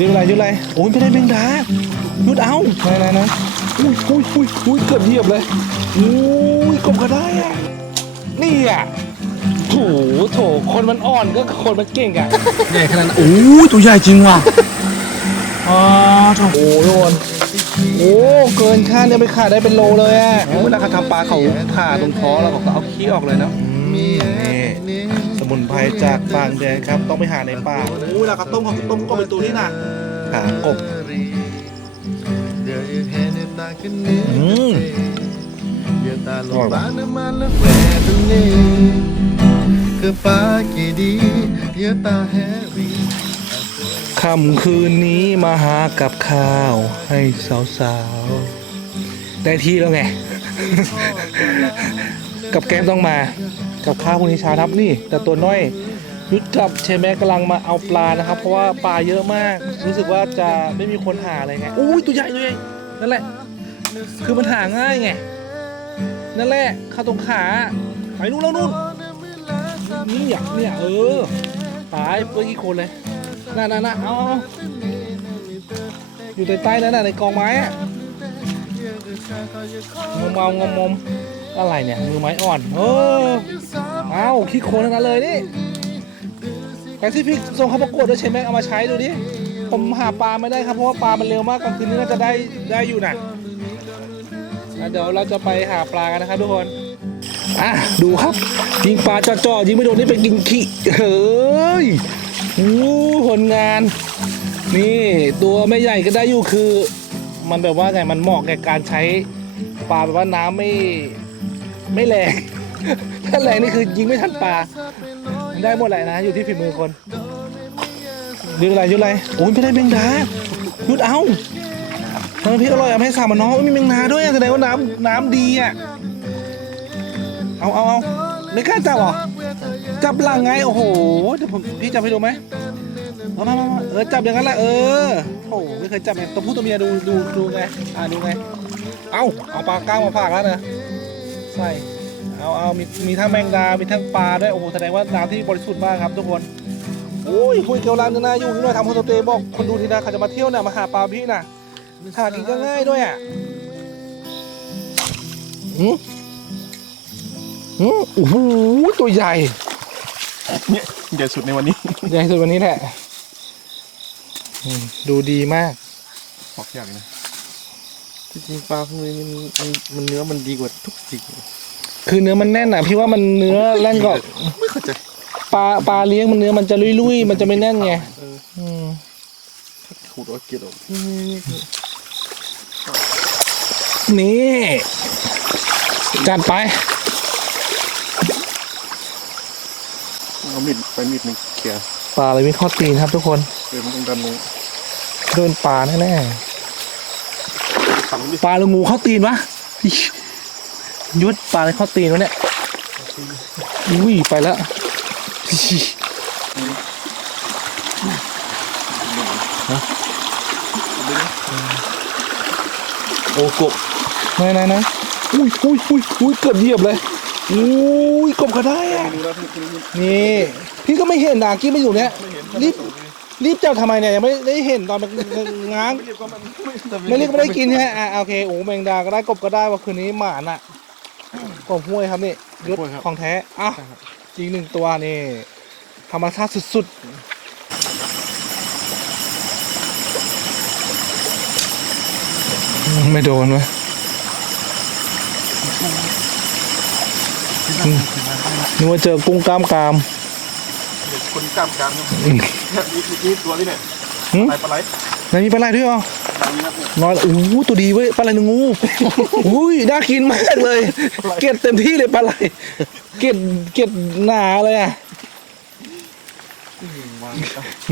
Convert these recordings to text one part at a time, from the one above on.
ยืดอะไรยืดอะไรโอ้ยไม่ได้แมงดายุดเอาไหนไหนไหนอุ้ยอุ้ยอุ้ยอุ้ยเกือบเหยียบเลยอุ้ยกบก็ได้อะนี่อะโถโถคนมันอ่อนก็คนมันเก่งอะใหญ่ขนาดนั้นโอ้ยตัวใหญ่จริงว่ะอ๋อโถโอ้โดนโอ้เกินคาดเนี่ยไปขาดได้เป็นโลเลยอะเวลาเขาทำปลาเขาผ่าตรงท้องแล้วเขาก็เอาขี้ออกเลยเนาะนี่ส มุนไพรจากบางแดนครับ ต้องไปหาในป่าโอ้เวลาเขาต้มเขาต้มก็เป็นตัวนี้นะหากบอืมค่ำคืนนี้มาหากับข้าวให้สาวๆ ได้ที่แล้วไง กับแก้มต้องมา กับข้าวพรุ่งนี้ช้าครับนี่ แต่ตัวน้อยยุดกับเชแม่กำลังมาเอาปลานะครับ เพราะว่าปลาเยอะมาก รู้สึกว่าจะไม่มีคนหาอะไรไงอุ้ยตัวใหญ่ตัวใหญ่นั่นแหละ คือมันหาง่ายไงนั่นแหละเข้าตรงขาไปนู่นแล้วนู่นนี่อะเนี่ยเออตายเพื่อกี่คนเลยน่ะน่ะน่ะเอาเอาอยู่ใต้ใต้นั่นน่ะในกองไม้อะงมเอางมม อะไรเนี่ย มือไม้อ่อนเออเอาขี้โคลนทั้งนั้นเลยนี่แปซิฟิกส่งเขาประกวดด้วยใช่ไหมเอามาใช้ดูดิผมหาปลาไม่ได้ครับเพราะว่าปลามันเร็วมากกลางคืนนี้น่าจะได้ได้อยู่นะอะเดี๋ยวเราจะไปหาปลากันนะครับทุกคนอะดูครับยิงปลาจ่อๆยิงไม่โดนนี่ไปกินขี้เฮ้ยอู้ผลงาน นี่ตัวไม่ใหญ่ก็ได้อยู่คือ มันแบบว่าไงมันเหมาะแก่การใช้ปลาแบบว่าน้ำไม่ ไม่แรง ถ้าแรงนี่คือยิงไม่ทันปลาได้หมดแหละนะ อยู่ที่ฝีมือคนยืดอะไรยืดอะไรโอ้ยไม่ได้เบงดายุดเอาทำไมพี่อร่อยเอาให้สามมันน้องมีแมงนาด้วยอะแสดงว่าน้ำน้ำดีอะเอาเอาเอาไม่กล้าจับหรอจับหลังไงโอ้โหเดี๋ยวผมพี่จับให้ดูไหมมามามาเออจับอย่างนั้นแหละเออโอ้ไม่เคยจับไงตัวผู้ตัวเมียดูดูดูไงอ่าดูไงเอาเอาปลาก้างมาฝากแล้วนะ ใส่เอาเอามีมีทั้งแมงดา มีทั้งปลาด้วย โอ้โห แสดงว่าน้ำที่บริสุทธิ์มากครับทุกคนโอ้ยคุยเกี่ยวรานนึงนะอยู่นี่หน่อยทำโฮสเตย์บอกคนดูทีนะเขาจะมาเที่ยวน่ะมาหาปลาพี่น่ะหากินก็ง่ายด้วยอะหืมหืมโอ้โหตัวใหญ่ เนี่ยใหญ่สุดในวันนี้ ใหญ่สุดวันนี้แหละอืมดูดีมาก บอกยากเลยนะ จริงๆปลาพวกนี้มันมันมันเนื้อมันดีกว่าทุกสิ่งคือเนื้อมันแน่นอะพี่ว่ามันเนื้อแน่นกว่าไม่เข้าใจปลาปลาเลี้ยงมันเนื้อมันจะลุยๆมันจะไม่แน่นไงเอออืมขูดเอาเกลียดออกนี่จัดไปเอามีดไปมีดหนึ่งเขี่ยปลาอะไรไม่เข้อตีนครับทุกคนเดี๋ยวมันต้องดันลงโดนปลาแน่ขันดิๆ ปลาหรืองูเข้าตีนวะอิ๊ยยุดปลาอะไรเข้าตีนวะเนี่ยอุ้ยไปแล้วอิ๊ยโอ้กบไหนไหนไหนอุ้ยอุ้ยอุ้ยอุ้ยเกือบเหยียบเลยอุ้ยกบก็ได้อะดูแล้วพี่พี่พี่นี่พี่ก็ไม่เห็นนะกี้ไม่อยู่เนี่ยรีบ รีบจับทำไมเนี่ยยังไม่ได้เห็นตอนมันง้าง ไม่เรียกว่ามันไม่ไม่เรียกไม่ได้กินใช่ไหมอ่าโอเคโอ้แมงดาก็ได้กบก็ได้ว่าคืนนี้หมาน่ะกบห้วยครับนี่ยุดของแท้อะจริงหนึ่งตัวนี่ธรรมชาติสุดๆ ไม่โดนวะอืมนึกว่าเจอกุ้งกล้ามกราม คนกล้ามกรามครับอืมเนี่ยนี่นี่ตัวนี้เนี่ยหืมปลายปลาไหลไหนมีปลาไหลด้วยเหรอปลานี้ครับเนี่ยน้อยละโอ้โหตัวดีเว้ยปลาไหลหนึ่งงูอุ้ยน่ากินมากเลย เกล็ดเต็มที่เลยปลาไหลเกล็ดเกล็ดหนาเลยอะ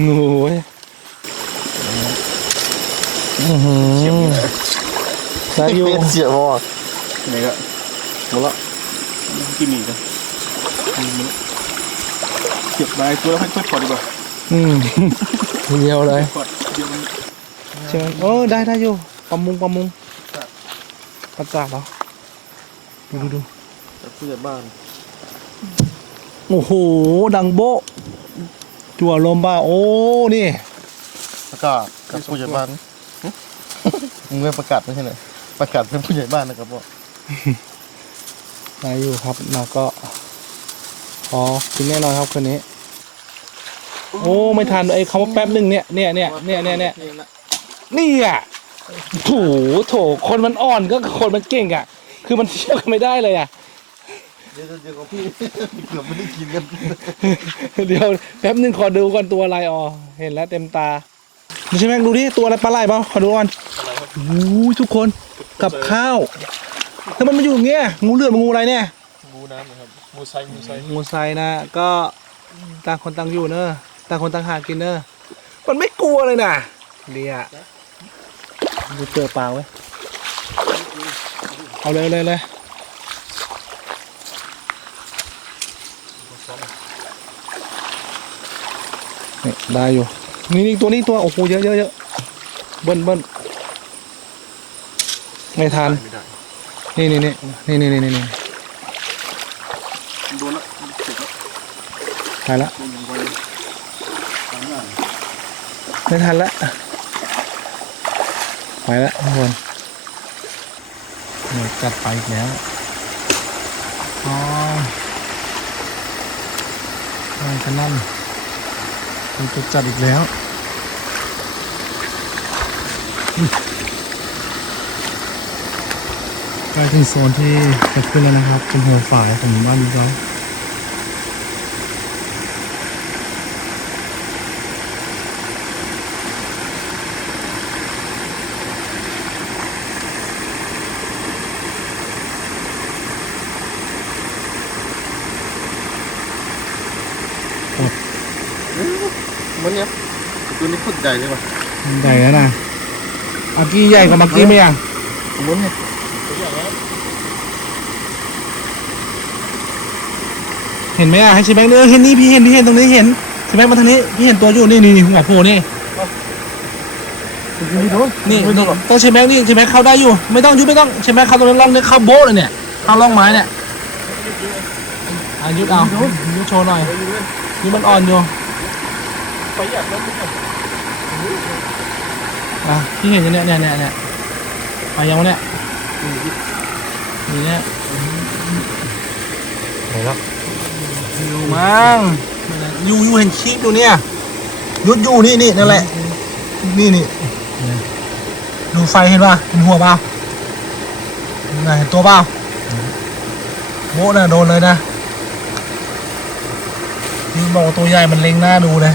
งูเว้ยอื้อหือได้อยู่เสียบอะไหนก็หมดละกินหนีกัน เก็บได้ตัวแล้วให้ช่วยถอดดีกว่าอืมเดียวเลยถอดเดี๋ยวมันใช่ไหมเออได้ได้อยู่ปลามุงปลามุงปลาจาดเหรอดูดูดูจากผู้ใหญ่บ้านโอ้โหดังโบะจั่วลมบ้าโอ้นี่ประกาศกับผู้ใหญ่บ้านมึงเรื่องประกาศไม่ใช่เหรอประกาศเป็นผู้ใหญ่บ้านนะครับพ่อมาอยู่ครับมาก็ พอกินแน่นอนครับคืนนี้ โอ้ไม่ทันไอ้คำว่าแป๊บหนึ่งเนี่ยเนี่ยเนี่ยเนี่ยเนี่ยเนี่ยนี่อะโถโถคนมันอ่อนก็คนมันเก่งอะ คือมันเทียบกันไม่ได้เลยอะเดี๋ยวเดี๋ยวของพี่เกือบไม่ได้กินกันเดี๋ยวแป๊บหนึ่งขอดูก่อนตัวอะไรอ๋อเห็นแล้วเต็มตาดูใช่ไหมดูดิตัวอะไรปลาไหลเปล่าขอดูก่อนโอ้ยทุกคนกับข้าวถ้ามันมาอยู่อย่างเงี้ยงูเลือดมันงูอะไรเนี่ยงูน้ำนะครับ งูไซงูไซงูไซนะก็ต่างคนต่างอยู่เนอะต่างคนต่างหากินเนอะมันไม่กลัวเลยนะเดียดูเจอปลาไว้ยเอาเลยเลยเลยนี่ได้อยู่ นี่นี่ตัวนี้ตัว โอ้โหเยอะเยอะเยอะเบิ้ลเบิ้ลไม่ทัน นี่นี่นี่นี่นี่นี่นี่ โดนละเจ็บละ ตายละโดนลงไปทำงานไม่ทันละไปละทุกคนเนี่ยจัดไปอีกแล้วอ๋อนั่นก็นั่นมันจะจัดอีกแล้วใกล้ถึงโซนที่จะขึ้นแล้วนะครับเป็นหัวฝ่ายของบ้านนี้เขา ตัวนี้โคตรใหญ่เลยว่ะใหญ่แล้วนะอากี้ใหญ่กว่าเมื่อกี้ไหมอะมันเนี่ยเห็นไหมอะให้ชิแบงค์เนื้อเห็นนี่พี่เห็นพี่เห็นตรงนี้เห็นชิแบงค์มาทางนี้พี่เห็นตัวอยู่นี่นี่นี่หัวโผล่นี่ไม่โดนนี่ไม่โดนี่นหรอกต้องชิแบงค์นี่ชิแบงค์เข้าได้อยู่ ไม่ต้องยุบไม่ต้องชิแบงค์เข้าตรงนั้นร่องนี้เข้าโบ๊ะเลยเนี่ยเข้าร่องไม้เนี่ยอายุดเอายุดโชว์หน่อยนี่มันอ่อนอยู่ไปอยากเล่นด้วยกัน อะพี่เห็นอยู่เนี่ยเนี่ยเนี่ยเนี่ยไปยังวะเนี่ยนี่เนี่ยไหนครับอยู่มั้งอยู่อยู่เห็นชีพอยู่เนี่ยยุดอยู่นี่นี่นั่นแหละ นี่นี่ดูไฟเห็นป่ะเห็นหัวเปล่าไหนเห็นตัวเปล่าโบะน่ะโดนเลยนะนี่บอกว่าตัวใหญ่มันเล็งหน้าดูเลย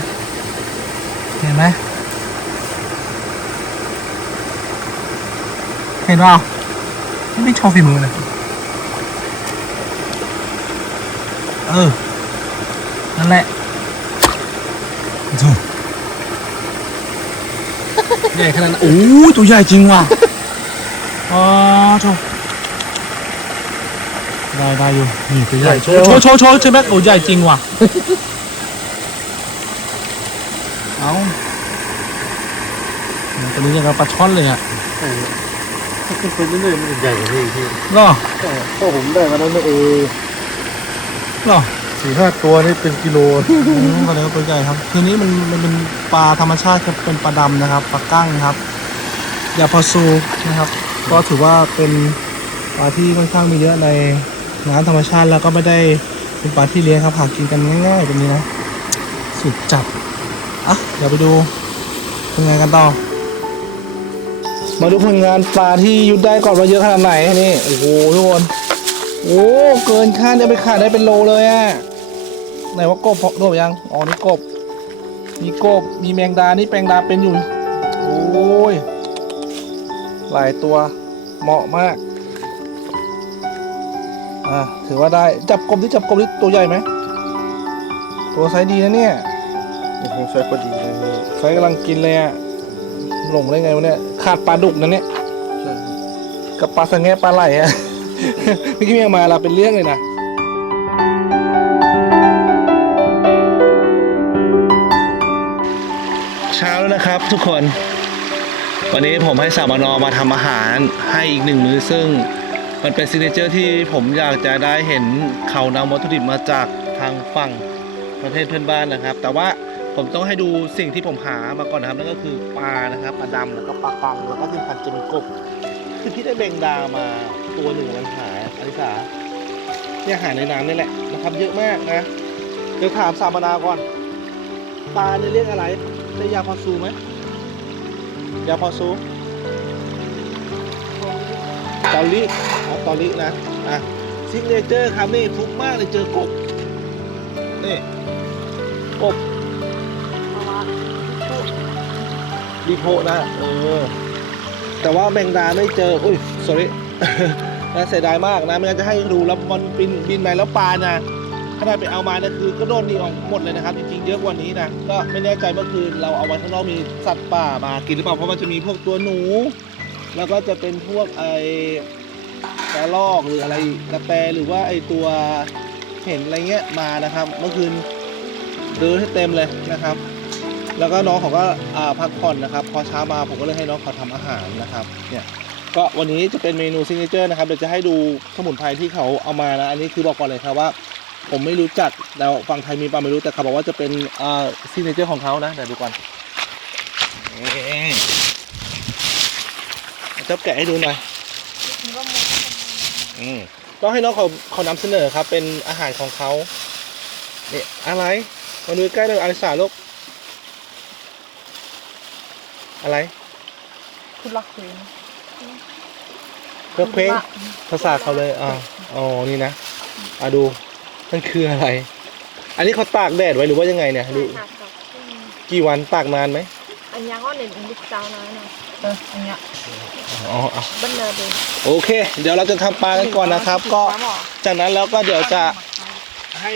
เห็นไหม เห็นเปล่าไม่โชว์ฝีมือเลยเออ นั่นแหละดูใหญ่ขนาดนั้นโอ้ยตัวใหญ่จริงว่ะอ๋อโชว์ได้ได้อยู่นี่ตัวใหญ่โชว์โชว์โชว์โชว์ใช่ไหมโอ้ใหญ่จริงว่ะเอาตัวนี้ยังกับปลาช่อนเลยอะถ้า ขึ้นไปเรื่อยๆมันจะใหญ่กว่านี้อีกพี่เหรอพ่อผมได้มาแล้วนะเออเหรอสี่ห้าตัวนี่เป็นกิโลอืมก็เลยว่าตัวใหญ่ครับ ทีนี้มันมันเป็นปลาธรรมชาติครับเป็นปลาดำนะครับปลากั้งนะครับยาพอซูนะครับ ก็ถือว่าเป็นปลาที่ค่อนข้างมีเยอะในน้ำธรรมชาติแล้วก็ไม่ได้เป็นปลาที่เลี้ยงครับหากินกันง่ายๆแบบนี้นะสุดจับอะเดี๋ยวไปดูผลงานกันต่อ มาดูผลงานปลาที่ยุดได้ก่อนว่าเยอะขนาดไหนนี่โอ้โหทุกคนโอ้เกินคาดจะไปขาดได้เป็นโลเลยอะไหนว่ากบพอโดดยังอ๋อนี่กบ มีกบมีแมงดานี่แมงดาเป็นอยู่โอ้ยหลายตัวเหมาะมากอะถือว่าได้จับกบที่จับกบที่ตัวใหญ่ไหมตัวไซส์ดีนะเนี่ยโอ้โหใช้พอดีเลยนี่ไซส์กำลังกินเลยอะหลงได้ไงวะเนี่ย ขาดปลาดุกนะเนี่ยใช่กับปลาสังแงปลาไหลอะเมื่อกี้ยังมาเราเป็นเรื่องเลยนะเช้าแล้วนะครับทุกคน วันนี้ผมให้สามนอมาทำอาหารให้อีกหนึ่งมื้อซึ่งมันเป็นซิกเนเจอร์ที่ผมอยากจะได้เห็นเขานำวัตถุดิบมาจากทางฝั่งประเทศเพื่อนบ้านนะครับ แต่ว่า ผมต้องให้ดูสิ่งที่ผมหามาก่อนนะครับนั่นก็คือปลานะครับปลาดำแล้วก็ปลาปังแล้วก็ที่สำคัญจะมีกบคือพี่ได้แบ่งดามาตัวหนึ่งมันหายอลิสาเนี่ยหายในน้ำนี่แหละนะครับเยอะมากนะเดี๋ยวถามสามนาก่อนปลาเนี่ยเรียกอะไรเรียาพอซูไหมยาพอซูตอลิเอาตอลินะอะซิกเนเจอร์ครับนี่ฟุกมากเลยเจอกบนี่กบ ดีโพนะเออแต่ว่าแมงดาไม่เจอ อุ้ย sorry น่าเสียดายมากนะไม่งั้นจะให้ดูแล้วมันบินบินไปแล้วปลานะถ้าได้ไปเอามานี่ยคือก็โดนดีออกหมดเลยนะครับจริงๆเยอะกว่านี้นะก็ไม่แน่ใจเมื่อคืนเราเอาไว้ข้างนอกมีสัตว์ป่ามากินหรือเปล่าเพราะมันจะมีพวกตัวหนู แล้วก็จะเป็นพวกไอ้กระรอกหรืออะไรกระแตหรือว่าไอ้ตัวเห็นอะไรเงี้ยมานะครับ เมื่อคืนดื้อให้เต็มเลยนะครับ แล้วก็น้องเขาก็พักผ่อนนะครับ พอเช้ามาผมก็เลยให้น้องเขาทำอาหารนะครับ เนี่ยก็วันนี้จะเป็นเมนูซิกเนเจอร์นะครับเดี๋ยวจะให้ดูสมุนไพรที่เขาเอามานะ อันนี้คือบอกก่อนเลยครับว่า ผมไม่รู้จักแล้วฝั่งไทยมีปลาไม่รู้แต่เขาบอกว่าจะเป็นซิกเนเจอร์ของเขานะเดี๋ยวดูก่อนเจ้าแกะให้ดูหน่อยอืมก็ให้น้องเขาเขานำเสนอครับ เป็นอาหารของเขาเนี่ยอะไรมาดูใกล้เลยอาริสาลูก อะไรคุณรักคุณเพื่อเพลงภาษาเขาเลยอ่าอ๋อนี่นะอะดูมันคืออะไร อันนี้เขาตากแดดไว้หรือว่ายังไงเนี่ยดูใช่ค่ะกี่วันตากนานไหมอันยังก็เน้นลูกเจ้านะเนาะเอออันเนี้ยอ๋อเอาบันเนอร์เลยโอเค เดี๋ยวเราจะทำปลากันก่อนนะครับ ก็จากนั้นแล้วก็เดี๋ยวจะให้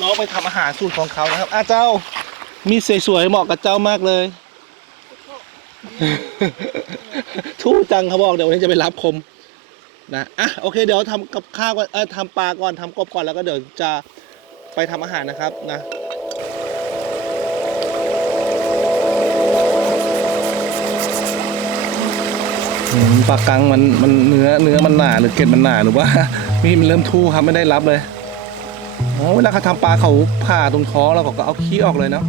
น้องไปทำอาหารสูตรของเขานะครับอาเจ้ามีสวยๆเหมาะกับเจ้ามากเลย ทู่จังเขาบอกเดี๋ยววันนี้จะไปรับคมนะอะโอเคเดี๋ยวทำกับข้าวก่อนเออทำปลาก่อนทำกบก่อนแล้วก็เดี๋ยวจะไปทำอาหารนะครับนะอืมปลากังมันมันเนื้อเนื้อมันหนาหรือเกล็ดมันหนาหรือว่า มีมันเริ่มทู่ครับไม่ได้รับเลยอ๋อเวลาเขาทำปลาเขาผ่าตรงท้องแล้วเขาก็เอาขี้ออกเลยเนาะ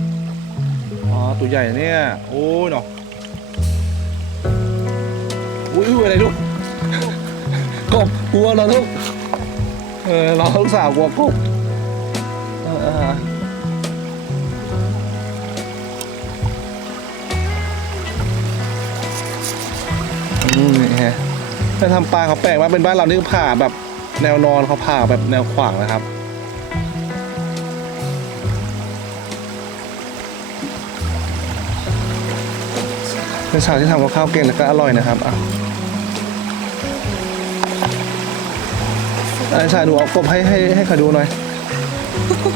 อ๋อตัวใหญ่เนี่ยโอ้ยเนาะ อุ้ยอุ้ยอะไรลูกกบกลัวเหรอลูกเออเราลูกสาวกลัวกบเออเอออืมนี่ฮะถ้าทำปลาเขาแปลกมากเป็นบ้านเรานี่ผ่าแบบแนวนอนเขาผ่าแบบแนวขวางนะครับ เป็นสาวที่ทำกับข้าวเก่งแล้วก็อร่อยนะครับอะ ไอ้สายดูเอากบให้ให้ให้เขาดูหน่อย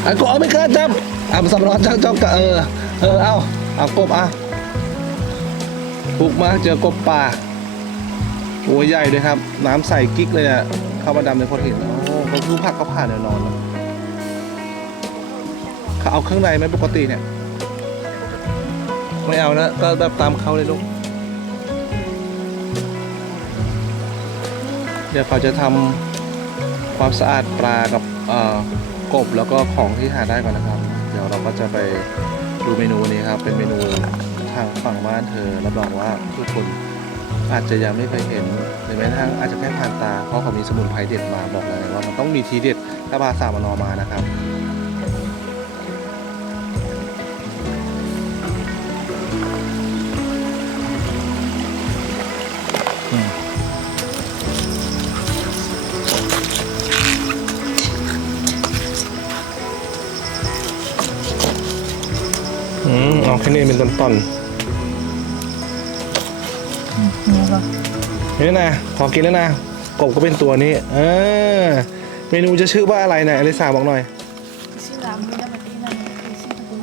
ไอ้กบเอาไม่กล้าจับอะสำรองจับจับกะเออเออเอาเอากบอะปุกมากเจอกบป่าโอ้ยใหญ่ด้วยครับ น้ำใสกิ๊กเลยอะเข้ามาดำในโคตรเห็นโอ้เขาคือผักเขาผ่านแนวนอนเลยเขาเอาเครื่องในไหมปกติเนี่ย ไม่เอานะก็แบบตามเขาเลยลูกเดี๋ยวเขาจะทำ ความสะอาดปลากับกบแล้วก็ของที่หาได้ก่อนนะครับ เดี๋ยวเราก็จะไปดูเมนูนี้ครับ เป็นเมนูทางฝั่งบ้านเธอรับรองว่าทุกคนอาจจะยังไม่เคยเห็นหรือแม้กระทั่งอาจจะแค่ผ่านตา เพราะเขามีสมุนไพรเด็ดมาบอกเลยว่ามันต้องมีทีเด็ดถ้าบาสามานอมานะครับ เอาแค่นี้เป็นต้นต้นนี่ก็ๆนี่นะขอกินแล้วนะกบก็เป็นตัวนี้ เออ เมนูจะชื่อว่าอะไรนะอลิสาบอกหน่อยชื่อร้านไม่ได้มาที่นั่นชื่อตะกุน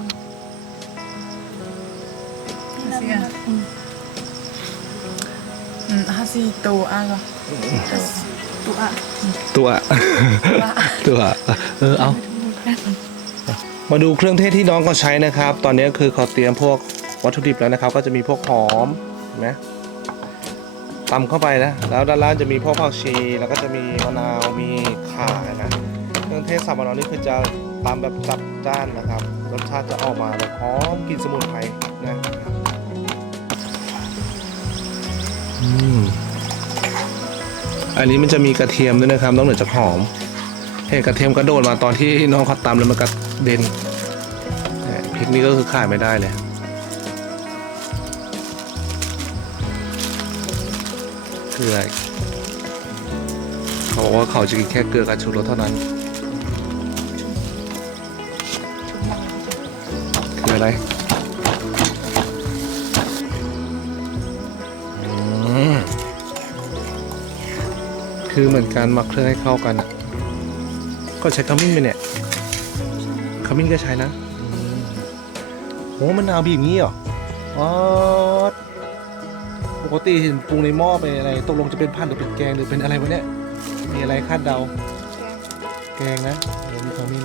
ที่นั่นอืมฮัสซีโตอะเหรอตัวอะตัวตัว เออเอา มาดูเครื่องเทศที่น้องเขาใช้นะครับ ตอนนี้คือเขาเตรียมพวกวัตถุดิบแล้วนะครับ ก็จะมีพวกหอมเห็นไหมตำเข้าไปนะ แล้วด้านล่างจะมีพวกผักชี แล้วก็จะมีมะนาว มีข่านะ เครื่องเทศสับมะนาวนี่คือจะตำแบบจับจ้านนะครับ รสชาติจะออกมาแบบหอมกลิ่นสมุนไพรนะอันนี้มันจะมีกระเทียมด้วยนะครับนอกเหนือจากหอม เห็นกระเทียมกระโดดมาตอนที่น้องเขาตำแล้วมันกระ เด็นพริกนี่ก็คือขาดไม่ได้เลยเกลือเขาบอกว่าเขาจะกินแค่เกลือกับชูรสเท่านั้นคืออะไรคือเหมือนการหมักเครื่องให้เข้ากันอะก็ใช้ขมิ้นไปเนี่ย มิ้นก็ใช้นะอืมโอ้มันนาวบีบงี้เหรออ๋อปกติเห็นปรุงในหม้อเป็นอะไรตกลงจะเป็นผัดหรือเป็นแกงหรือเป็นอะไรวะเนี่ยมีอะไรคาดเดา แกงนะเดี๋ยวมีขมิ้น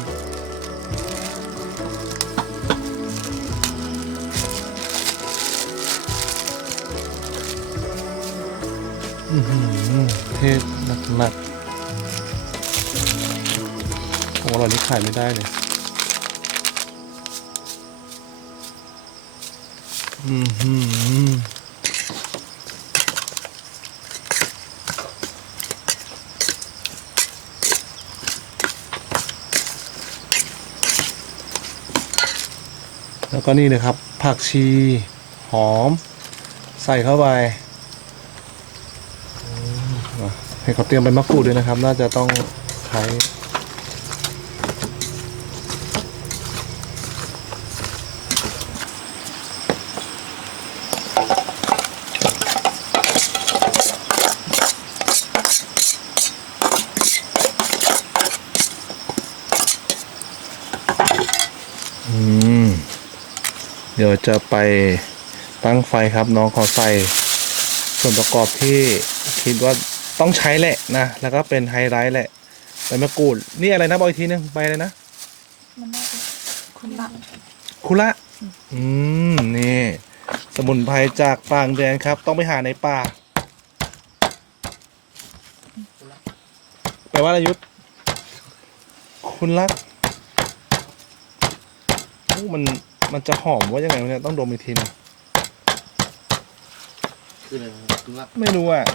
อื้อหือเทศหนักหนักๆของอร่อยนี่ขายไม่ได้เลย อือหือแล้วก็นี่นะครับ ผักชี หอม ใส่เข้าไปให้เขาเตรียมใบมะกรูดด้วยนะครับ น่าจะต้องใช้ จะไปตั้งไฟครับน้องขอใส่ส่วนประกอบที่คิดว่าต้องใช้แหละนะ แล้วก็เป็นไฮไลท์แหละใบมะกรูดนี่อะไรนะบอกอีกทีนึงใบอะไรนะมันน่าจะคุณละคุระอืมนี่ สมุนไพรจากต่างแดนครับ ต้องไปหาในป่าแปลว่าอะไรยุทธคุณรักโอ้มัน มันจะหอมว่ายังไงวะเนี่ยต้องดมอีกทีหนึงคืออะไรคุณรักไม่รู้อะ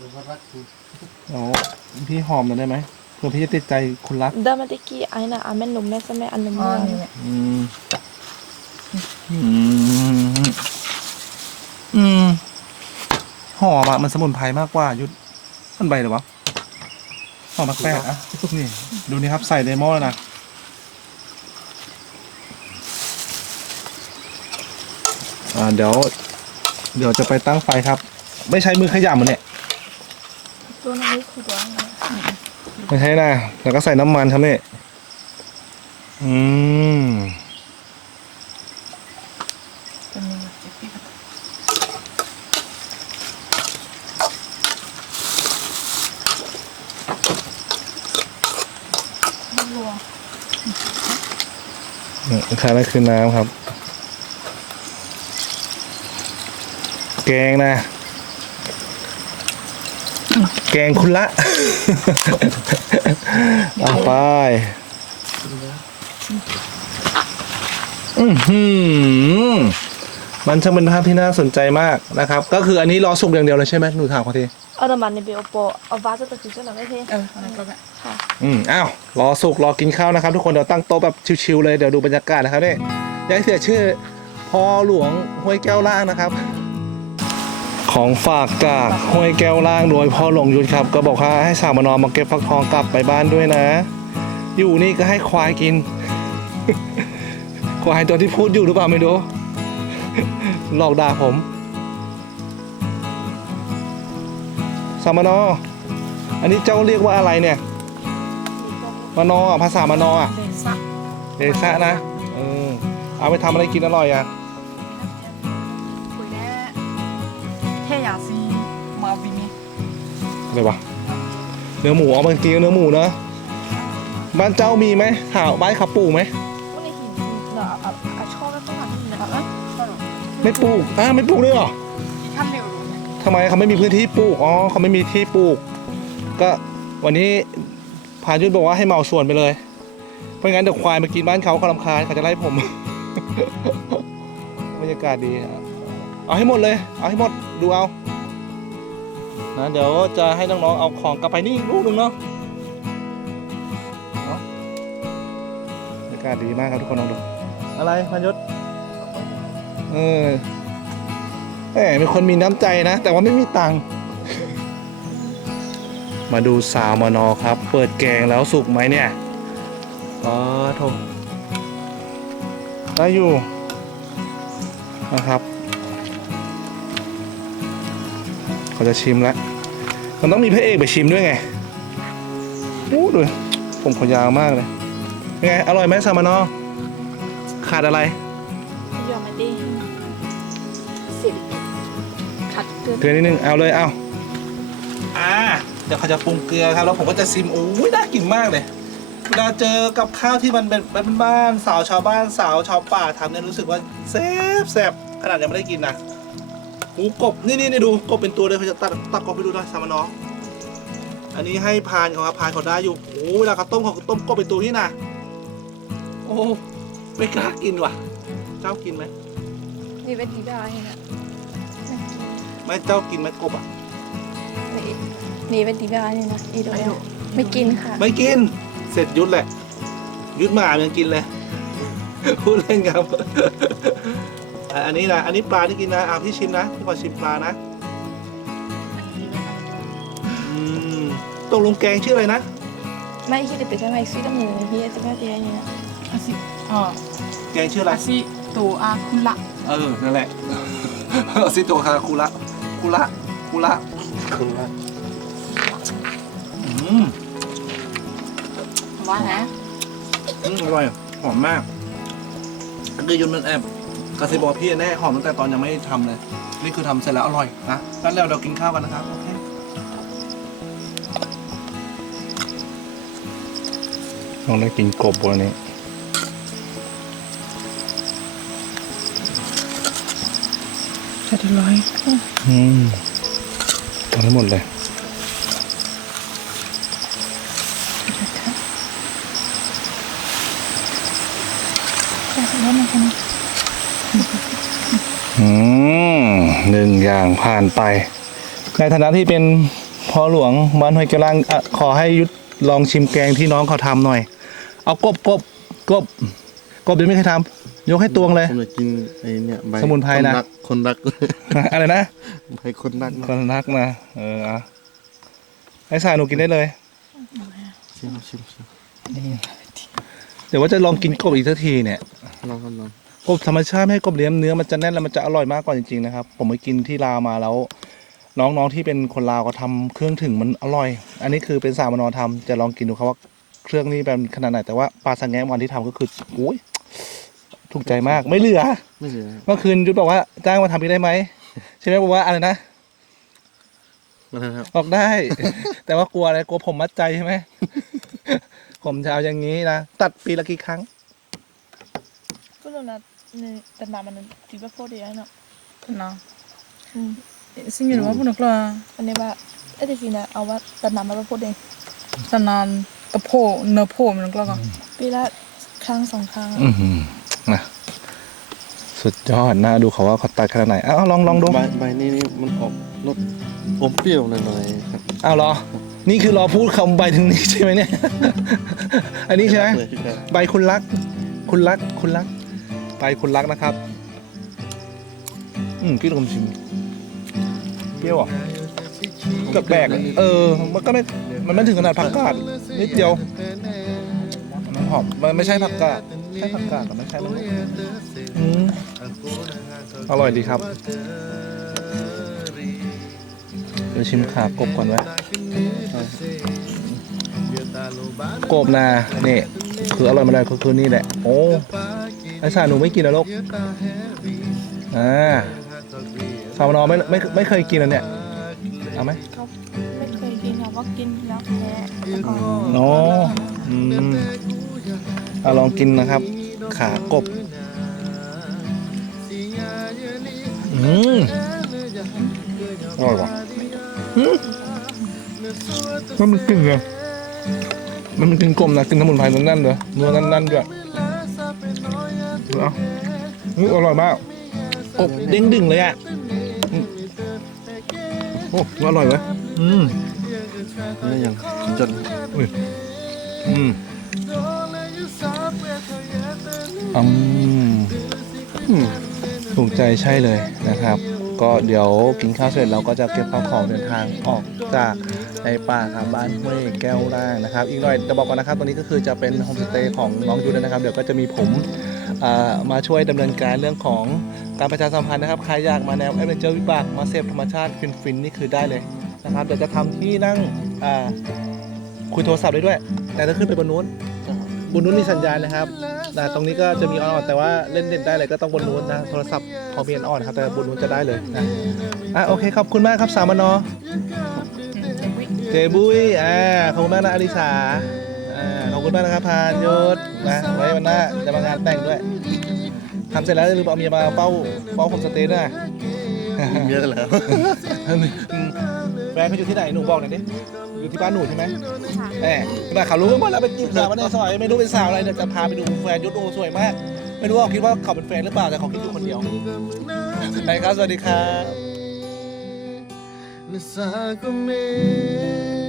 ดูว่ารักคุณโอ้พี่หอมมันได้ไหมเพื่อพี่จะติดใจคุณรักเดิมมาตะกี้ไอ้น่ะอาแม่นนมแม่สมัยอันนมอ๋อเมื่อนี่แหละอืม อืม อืม หอมอะมันสมุนไพรมากกว่า ยุดมันใบหรือวะหอมมากแปลกๆอะนี่ ดูนี่ครับ ใส่ในหม้อแล้วนะ อ่า เดี๋ยว เดี๋ยวจะไปตั้งไฟครับ ไม่ใช้มือขยำมันเนี่ยตัวนี้คือตัวอะไรไม่ใช่นะแล้วก็ใส่น้ำมันครับเนี่ยอืมเป็นยังไงพี่ก็รัวเนี่ยข้างนั้นคือน้ำครับ แกงนะ แกงคุณละเอาไปอือหือมันช่างเป็นภาพที่น่าสนใจมากนะครับ ก็คืออันนี้รอสุกอย่างเดียวเลยใช่ไหมหนูถามเขาทีเอาแต่มันในเบลโปเอาวาจะตะคือเจ้าหน้าไม่เท่เอออะไรก็แบบค่ะอืมอ้าวรอสุกรอกินข้าวนะครับ ทุกคนเดี๋ยวตั้งโต๊ะแบบชิวๆเลยเดี๋ยวดูบรรยากาศนะครับเนี่ยอยังเสียชื่อพอหลวงห้วยแก้วล่างนะครับ ของฝากจากห้วยแก้วล่างโดยพ่อหลงยุทธครับ ก็บอกว่าให้สามมานอมาเก็บฟักทองกลับไปบ้านด้วยนะ อยู่นี่ก็ให้ควายกิน ควายตัวที่พูดอยู่หรือเปล่าไม่รู้หลอกด่าผมสามานอ อันนี้เจ้าเรียกว่าอะไรเนี่ยมานอภาษามานออะเลซะเดซะนะเออเอาไปทำอะไรกินอร่อยอะ อะไรวะเนื้อหมูเอามากินเนื้อหมูเนอะบ้านเจ้ามีไหมหาบ้านเขาปลูกไหมพวกนี้หินเนาะเอาเอาชอบแล้วต้องหาหินนะครับไม่ปลูกอ่าไม่ปลูกด้วยเหรออีกขั้นเร็วรู้ไหมทำไมเขาไม่มีพื้นที่ปลูกอ๋อเขาไม่มีที่ปลูก ก็วันนี้พายุทธบอกว่าให้เหมาสวนไปเลยเพราะงั้นเดี๋ยวควายมากินบ้านเขาเขาลำคาญเขาจะไล่ผมบรรยากาศดีอะเอาให้หมดเลย เอาให้หมดดูเอา นะเดี๋ยวจะให้น้องๆเอาของกลับไปนี่อีกลูกหนึงเนาะเอาบรรยากาศดีมากครับทุกคนลองดู อะไรพันยศเออแหมเป็นคนมีน้ำใจนะ แต่ว่าไม่มีตังค์มาดูสาวมานอครับ เปิดแกงแล้วสุกไหมเนี่ยอ๋อโถได้อยู่นะครับ เขาจะชิมแล้ว มันต้องมีพระเอกไปชิมด้วยไงอู้ดูผมขอยาวมากเลยเป็นไง อร่อยไหมสาวมานอขาดอะไร ยอมมาดิสิบขัดเกลือเกลือนิดนึง เอาเลยเอาอ่าเดี๋ยวเขาจะปรุงเกลือครับ แล้วผมก็จะซิมโอ้ยน่ากินมากเลยเวลาเจอกับข้าวที่มันเป็นเป็นบ้านสาวชาวบ้านสาวชาวป่าทำเนี่ยรู้สึกว่าแซ่บแซ่บขนาดยังไม่ได้กินนะ หูกบนี่นี่นี่ดูกบเป็นตัวเลยเขาจะตัดตัดกบไปดูหน่อยสามน้องอันนี้ให้พานเขาครับพานเขาได้อยู่โอ้เวลาเขาต้มเขาต้มกบเป็นตัวนี่นะโอ้ไม่กล้ากินว่ะ เจ้ากินไหมนี่เป็นดีได้นะไม่เจ้ากินไหมกบอะนี่เป็นดีได้นี่นะอีโดไม่กินค่ะ ไม่กินเสร็จยุดแหละ ยุดหมายังกินเลยพูดเล่นครับ อะอันนี้นะอันนี้ปลาที่กินนะอะพี่ชิมนะพี่ขอชิมปลานะอืมตกลงแกงชื่ออะไรนะ ไม่คิดจะไปทำไมซื้อตั้งหมื่นเฮียจะไม่เฮียนี่นะอาซิอ๋อแกงชื่ออะไรอาซิโตอาคุละเออ นั่นแหละซิโตคาคุระคุระคุระคุณละอืมว่าฮะอืมอร่อย หอมมากคือยุนมันแอบ กระซิบบอกพี่แน่หอมตั้งแต่ตอนยังไม่ทำเลย นี่คือทำเสร็จแล้วอร่อยนะงั้นแล้วเรากินข้าวกันนะครับโอเคลองได้กินกบวันนี้ จะได้ร้อยอืมเอาให้หมดเลยอืม หนึ่งอย่างผ่านไป ในฐานะที่เป็นพ่อหลวงบ้านห้วยกระลังอะขอให้ยุทธลองชิมแกงที่น้องเขาทำหน่อย เอากบกบกบกบเดี๋ยวไม่เคยทำยกให้ตวงเลย ผมจะกินไอ้เนี่ยใบสมุนไพรนะ คนรักคนรัก อะไรนะใบคนรักคนรักนะเอออะไอ้สายหนูกินได้เลยชิมชิมชิมเดี๋ยวว่าจะลองกินกบอีกสักทีเนี่ยลองกันลองก บธรรมชาติไม่ให้กบเลี้ยงเนื้อมันจะแน่นแล้วมันจะอร่อยมากกว่าจริงๆนะครับ ผมไปกินที่ลาวมาแล้ว น้องๆที่เป็นคนลาวก็ทำเครื่องถึงมันอร่อย อันนี้คือเป็นสามนอทำจะลองกินดูครับว่าเครื่องนี้เป็นขนาดไหนแต่ว่าปลาสังแงมวันที่ทำก็คืออุ้ยถูกใจมากไม่เหลือไม่เหลือเมื่อคืนยุทธบอกว่าจ้างมาทำอีกได้ไหมใช่ไหมบอกว่าอะไรนะนะครับบอกได้ แต่ว่ากลัวอะไรกลัวผมมัดใจใช่ไหมผมจะเอาอย่างนี้นะตัดปีละกี่ครั้ง ก็เลยนะนี่แต่น้ำมันดีว่าโคตรดีเนาะเนาะสิ่งอยู่ว่าพูดนักละอันนี้ว่าเอ้แต่จริงนะเอาว่าแต่น้ำมันว่าโคตรดีตนานตะโพเนื้อโพมันนักละก็ปีละครั้งสองครั้ง อือหือนะสุดยอดนะดูเขาว่าเขาตัดขนาดไหนอ้าวลองลองดูใบใบนี้นี่มันออกรสอมเปรี้ยวหน่อยๆครับอ้าวเหรอ นี่คือรอพูดคำใบถึงนี้ใช่ไหมเนี่ย อันนี้ใช่ไหม เลยครับ ใบคุณรัก คุณรัก คุณรัก ใบคุณรักนะครับ อืมพี่ลมชิมเปรี้ยวอะแปลกๆอะเออ มันก็ไม่ มันไม่ถึงขนาดผักกาดนิดเดียวมันหอมมันไม่ใช่ผักกาดใช่ผักกาดแต่ไม่ใช่มันอืมอร่อยดีครับเดี๋ยวชิมขากบก่อนไว้กบนานี่คืออร่อยมาเลยคือนี่แหละ โอ้ ไอสาหนูไม่กินนะลูกอ่าสาวนอไม่ไม่ไม่เคยกินอันเนี่ยเอาไหมเขาไม่เคยกินค่ะว่ากินแล้วแพ้แต่ก่อนโอ้อืมเอาลองกินนะครับ ขากบอืมอร่อยว่ะอืมมันมันกลิ่นไงมันเป็นกินกลมนะกินสมุนไพรแน่นๆเลยเนื้อแน่นๆด้วย เอาอุ๊ยอร่อยมากอบเด้งดึงเลยอะอืมโอ้อร่อยเว้ยอืมนี่ยังจนอืมอืมอืมถูกใจใช่เลยนะครับ ก็เดี๋ยวกินข้าวเสร็จเราก็จะเก็บข้าวของเดินทางออกจากในป่าครับบ้านห้วยแก้วล่างนะครับ อีกหน่อยจะบอกก่อนนะครับตรงนี้ก็คือจะเป็นโฮมสเตย์ของน้องยุทธนะครับ เดี๋ยวก็จะมีผมอ่า มาช่วยดำเนินการเรื่องของการประชาสัมพันธ์นะครับ ใครอยากมาแนวแอดเวนเจอร์วิบากมาเสพธรรมชาติฟินๆนี่คือได้เลยนะครับเดี๋ยวจะทำที่นั่งอ่าคุยโทรศัพท์ได้ด้วย แต่ถ้าขึ้นไปบนนู้นบนนู้นมีสัญญาณนะครับแต่ตรงนี้ก็จะมีออนแต่ว่าเล่นเน็ตได้เลยก็ต้องบนนู้นนะโทรศัพท์พอมีออนครับแต่บนนู้นจะได้เลยนะอะโอเคขอบคุณมากครับสามนอเจบุ้ยอ่าขอบคุณมากนะอลิสา อ่าขอบคุณมากนะครับพานยศนะไว้วันหน้าจะมางานแต่งด้วยทำเสร็จแล้วอย่าลืมเอาเมียมาเฝ้าเฝ้าโฮมสเตย์ด้วยเยอะแล้วแฟนเขาอยู่ที่ไหนหนูบอกหน่อยดิอยู่ที่บ้านหนูใช่ไหมแหมแต่เขารู้ว่าเราไปจีบสาวมาในซอยไม่รู้เป็นสาวอะไรเดี๋ยวจะพาไปดูแฟนยุทธโอสวยมาก ไม่รู้ว่าเขาคิดว่าเขาเป็นแฟนหรือเปล่าแต่เขาคิดอยู่คนเดียวไปครับสวัสดีครับ Nessa comer